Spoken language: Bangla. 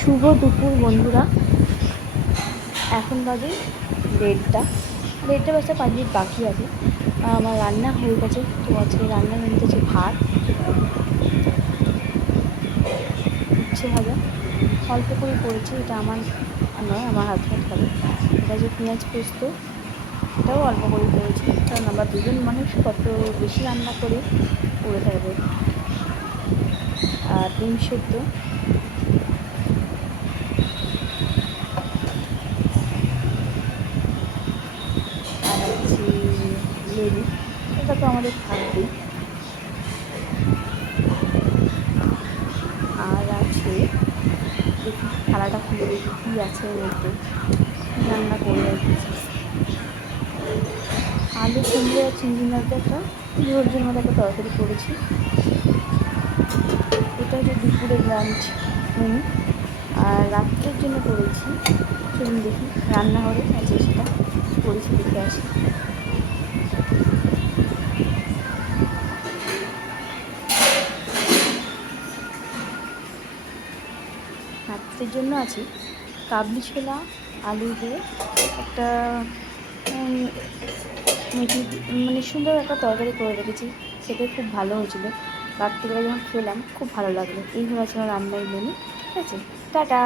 শুভ দুপুর বন্ধুরা। এখন বাজে 1:30 বাজতে 5 মিনিট বাকি আছে। আমার রান্না হয়ে গেছে। তো আজকে রান্নার মেনুতে হচ্ছে ভাত, উচ্ছে ভাজা, অল্প করে করেছি, এটা আমার নয়, আমার হাজব্যান্ড খাবে। এটা যে পেঁয়াজ পোস্ত, এটাও অল্প করে করেছি, কারণ আমরা দুজন মানুষ, কত বেশি রান্না করে পড়ে থাকবে। আর ডিম সেদ্ধ, আর হচ্ছে লেবু, এটা তো আমাদের থাকবেই। আর আছে, দেখি থালাটা খুলে দেখি কী আছে এর মধ্যে, রান্না করে রেখেছি। আলু কুমড়ো আর চিংড়ি মাছের একটা ঝোলঝোল মতো একটা তরকারি করেছি। এটা হচ্ছে দুপুরের লাঞ্চ মেনু। আর রাত্রের জন্য করেছি, চলুন দেখি রান্নাঘরে আছে সেটা করেছি, দেখে আসি। রাত্রের জন্য আছে কাবলি ছোলা আলু দিয়ে একটা মেথি, মানে সুন্দর একটা তরকারি করে রেখেছি। খেতে খুব ভালো হয়েছিল, রাত্রিবেলা যখন খেলাম খুব ভালো লাগলো। এই হলো রান্নার মেনু। ঠিক আছে, টাটা।